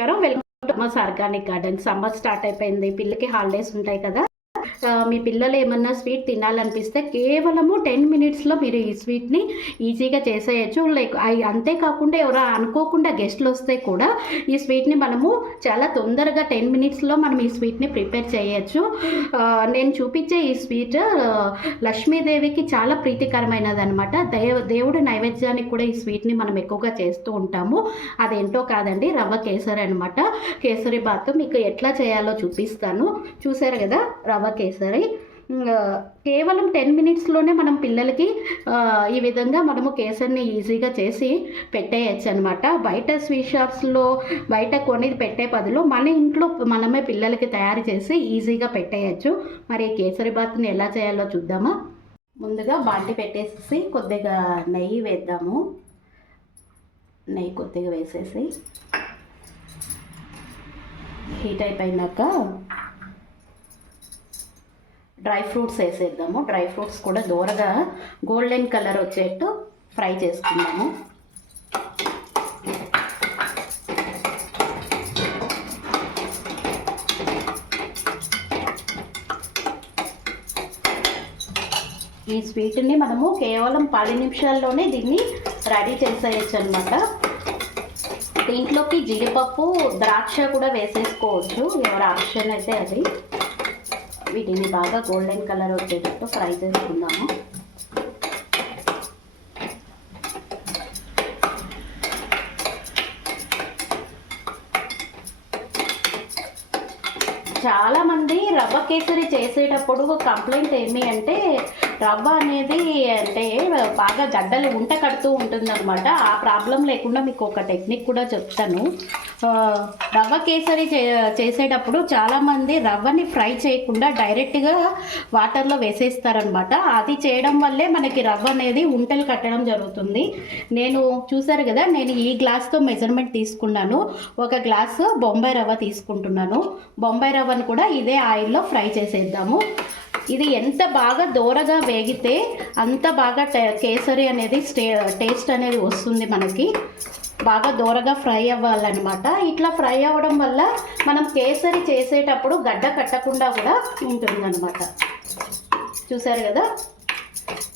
నమస్కారం. Welcome to organic garden summer start అయిపోయింది. పిల్లకి హాలిడేస్ ఉంటాయి కదా. మీ పిల్లలు ఏమన్నా స్వీట్ తినాలనిపిస్తే కేవలము టెన్ మినిట్స్లో మీరు ఈ స్వీట్ని ఈజీగా చేసేయచ్చు. లైక్ అంతేకాకుండా ఎవరో అనుకోకుండా గెస్ట్లు వస్తే కూడా ఈ స్వీట్ని మనము చాలా తొందరగా టెన్ మినిట్స్లో మనం ఈ స్వీట్ని ప్రిపేర్ చేయొచ్చు. నేను చూపించే ఈ స్వీట్ లక్ష్మీదేవికి చాలా ప్రీతికరమైనది అనమాట దేవ దేవుడి నైవేద్యానికి కూడా ఈ స్వీట్ని మనం ఎక్కువగా చేస్తూ ఉంటాము. అదేంటో కాదండి రవ్వ కేసరి అనమాట కేసరి బాత్ మీకు ఎట్లా చేయాలో చూపిస్తాను. చూసారు కదా రవ్వ కేసరి సరే కేవలం టెన్ మినిట్స్లోనే మనం పిల్లలకి ఈ విధంగా మనము కేసరిని ఈజీగా చేసి పెట్టేయచ్చు అనమాట బయట స్వీట్ షాప్స్లో బయట కొని పెట్టే బదులు మన ఇంట్లో మనమే పిల్లలకి తయారు చేసి ఈజీగా పెట్టేయచ్చు. మరి కేసరి బాత్ని ఎలా చేయాలో చూద్దామా? ముందుగా బాండి పెట్టేసి కొద్దిగా నెయ్యి వేద్దాము. నెయ్యి కొద్దిగా వేసేసి హీట్ అయిపోయినాక డ్రై ఫ్రూట్స్ వేసేద్దాము. డ్రై ఫ్రూట్స్ కూడా దూరగా గోల్డెన్ కలర్ వచ్చేట్టు ఫ్రై చేసుకుందాము. ఈ స్వీట్ని మనము కేవలం పది నిమిషాల్లోనే దీన్ని రెడీ చేసేయచ్చు అనమాట దీంట్లోకి జీడిపప్పు ద్రాక్ష కూడా వేసేసుకోవచ్చు. ఎవరి ఆప్షన్ అయితే అది. వీటిని బాగా గోల్డెన్ కలర్ వచ్చేటట్టు ఫ్రై చేసుకుందాము. చాలా మంది రవ్వ కేసరి చేసేటప్పుడు కంప్లైంట్ ఏమి అంటే రవ్వ అనేది అంటే బాగా గడ్డలు ఉంట కడుతూ ఉంటుందన్నమాట. ఆ ప్రాబ్లం లేకుండా మీకు ఒక టెక్నిక్ కూడా చెప్తాను. రవ్వ కేసరి చే చేసేటప్పుడు చాలామంది రవ్వని ఫ్రై చేయకుండా డైరెక్ట్గా వాటర్లో వేసేస్తారనమాట అది చేయడం వల్లే మనకి రవ్వ అనేది ఉంటలు కట్టడం జరుగుతుంది. నేను చూసారు కదా నేను ఈ గ్లాస్తో మెజర్మెంట్ తీసుకున్నాను. ఒక గ్లాసు బొంబాయి రవ్వ తీసుకుంటున్నాను. బొంబాయి రవ్వను కూడా ఇదే ఆయిల్లో ఫ్రై చేసేద్దాము. ఇది ఎంత బాగా దోరగా వేగితే అంత బాగా కేసరి అనేది స్టే టేస్ట్ అనేది వస్తుంది మనకి. బాగా దూరగా ఫ్రై అవ్వాలన్నమాట. ఇట్లా ఫ్రై అవ్వడం వల్ల మనం కేసరి చేసేటప్పుడు గడ్డ కట్టకుండా కూడా ఉంటుందన్నమాట. చూసారు కదా?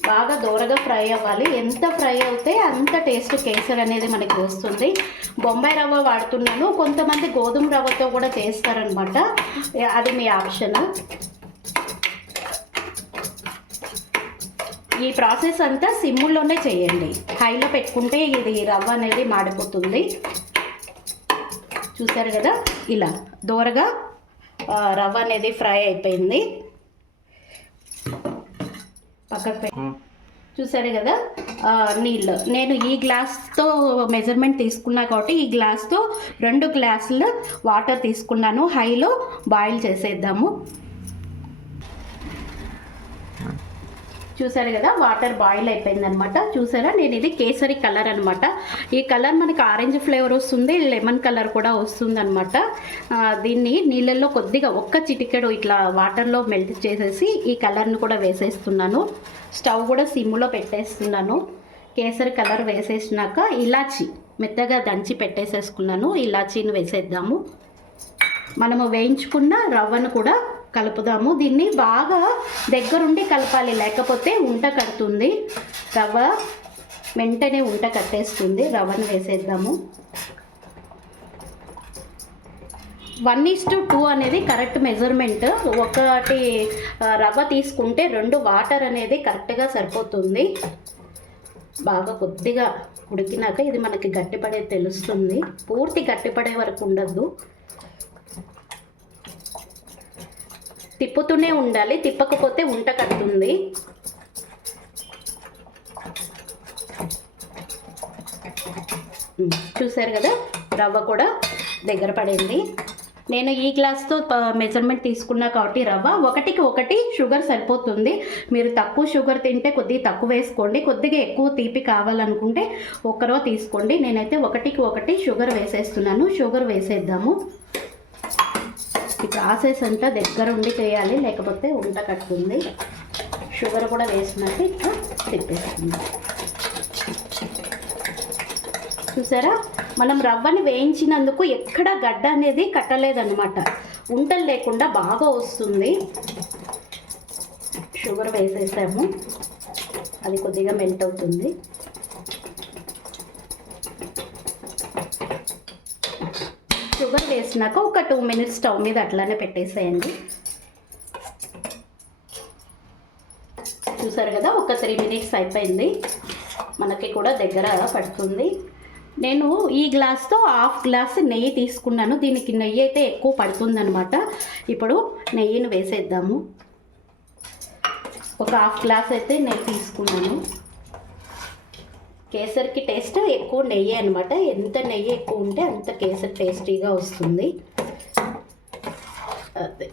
బాగా దూరగా ఫ్రై అవ్వాలి. ఎంత ఫ్రై అవుతే అంత టేస్ట్ కేసరి అనేది మనకి వస్తుంది. బొంబాయి రవ్వ వాడుతున్నాను. కొంతమంది గోధుమ రవ్వతో కూడా చేస్తారనమాట అది మీ ఆప్షన్? ఈ ప్రాసెస్ అంతా సిమ్ముల్లోనే చేయండి. హైలో పెట్టుకుంటే ఇది రవ్వ అనేది మాడిపోతుంది. చూసారు కదా? ఇలా దూరగా రవ్వ అనేది ఫ్రై అయిపోయింది. పక్కకు చూసారు కదా? నీళ్ళు. నేను ఈ గ్లాస్తో మెజర్మెంట్ తీసుకున్నా కాబట్టి ఈ గ్లాస్తో రెండు గ్లాసుల వాటర్ తీసుకున్నాను. హైలో బాయిల్ చేసేద్దాము. చూసారు కదా వాటర్ బాయిల్ అయిపోయింది అనమాట చూసారా? నేను ఇది కేసరి కలర్ అనమాట ఈ కలర్ మనకి ఆరెంజ్ ఫ్లేవర్ వస్తుంది లెమన్ కలర్ కూడా వస్తుంది అనమాట దీన్ని నీళ్ళల్లో కొద్దిగా ఒక్క చిటికెడు ఇట్లా వాటర్లో మెల్ట్ చేసేసి ఈ కలర్ని కూడా వేసేస్తున్నాను. స్టవ్ కూడా సిమ్లో పెట్టేస్తున్నాను. కేసరి కలర్ వేసేసినాక ఇలాచి మెత్తగా దంచి పెట్టేసేసుకున్నాను. ఇలాచీని వేసేద్దాము. మనము వేయించుకున్న రవ్వను కూడా కలుపుదాము. దీన్ని బాగా దగ్గరుండి కలపాలి. లేకపోతే ఉంట కడుతుంది. రవ్వ వెంటనే ఉంట కట్టేస్తుంది. రవ్వను వేసేద్దాము. వన్ ఈస్ టు టూ అనేది కరెక్ట్ మెజర్మెంట్. ఒకటి రవ్వ తీసుకుంటే రెండు వాటర్ అనేది కరెక్ట్గా సరిపోతుంది. బాగా కొద్దిగా ఉడికినాక ఇది మనకి గట్టిపడే తెలుస్తుంది. పూర్తి గట్టిపడే వరకు ఉండద్దు. తిప్పుతూనే ఉండాలి తిప్పకపోతే ఉంట కడుతుంది. చూసారు కదా రవ్వ కూడా దగ్గర పడింది. నేను ఈ గ్లాస్తో మెజర్మెంట్ తీసుకున్నా కాబట్టి రవ్వ ఒకటికి ఒకటి షుగర్ సరిపోతుంది. మీరు తక్కువ షుగర్ తింటే కొద్దిగా తక్కువ వేసుకోండి. కొద్దిగా ఎక్కువ తీపి కావాలనుకుంటే ఒకరో తీసుకోండి. నేనైతే ఒకటికి ఒకటి షుగర్ వేసేస్తున్నాను. షుగర్ వేసేద్దాము. ఈ ప్రాసెస్ అంతా దగ్గర ఉండి చేయాలి లేకపోతే వంట కట్టుతుంది షుగర్ కూడా వేసినట్టు ఇట్లా తిప్పేస్తుంది చూసారా? మనం రవ్వని వేయించినందుకు ఎక్కడ గడ్డ అనేది కట్టలేదన్నమాట. ఉంటలు లేకుండా బాగా వస్తుంది. షుగర్ వేసేసాము. అది కొద్దిగా మెల్ట్ అవుతుంది. షుగర్ వేసినాక ఒక టూ మినిట్స్ స్టవ్ మీద అట్లానే పెట్టేసేయండి. చూసారు కదా ఒక త్రీ మినిట్స్ అయిపోయింది. మనకి కూడా దగ్గర పడుతుంది. నేను ఈ గ్లాస్తో హాఫ్ గ్లాస్ నెయ్యి తీసుకున్నాను. దీనికి నెయ్యి అయితే ఎక్కువ పడుతుందనమాట ఇప్పుడు నెయ్యిని వేసేద్దాము. ఒక హాఫ్ గ్లాస్ అయితే నెయ్యి తీసుకున్నాను. కేసరికి టేస్ట్ ఎక్కువ నెయ్యి అనమాట ఎంత నెయ్యి ఎక్కువ ఉంటే అంత కేసరి టేస్టీగా వస్తుంది. అదే.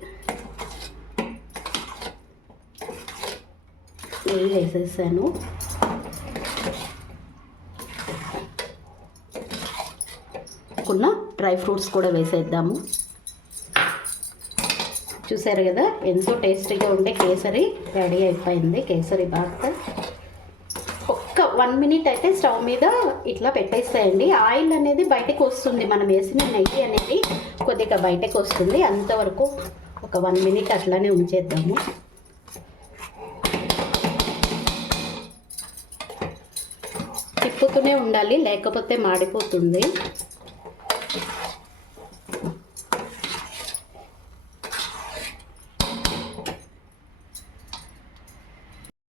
నెయ్యి వేసేసాను. కున్న డ్రై ఫ్రూట్స్ కూడా వేసేద్దాము. చూసారు కదా? ఎంతో టేస్టీగా ఉండే కేసరి రెడీ అయిపోయింది. కేసరి బాత్. వన్ మినిట్ అయితే స్టవ్ మీద ఇట్లా పెట్టేసేయండి. ఆయిల్ అనేది బయటకు వస్తుంది. మనం వేసిన నెయ్యి అనేది కొద్దిగా బయటకు వస్తుంది. అంతవరకు ఒక వన్ మినిట్ అట్లానే ఉంచేద్దాము. తిప్పుతూనే ఉండాలి లేకపోతే మాడిపోతుంది.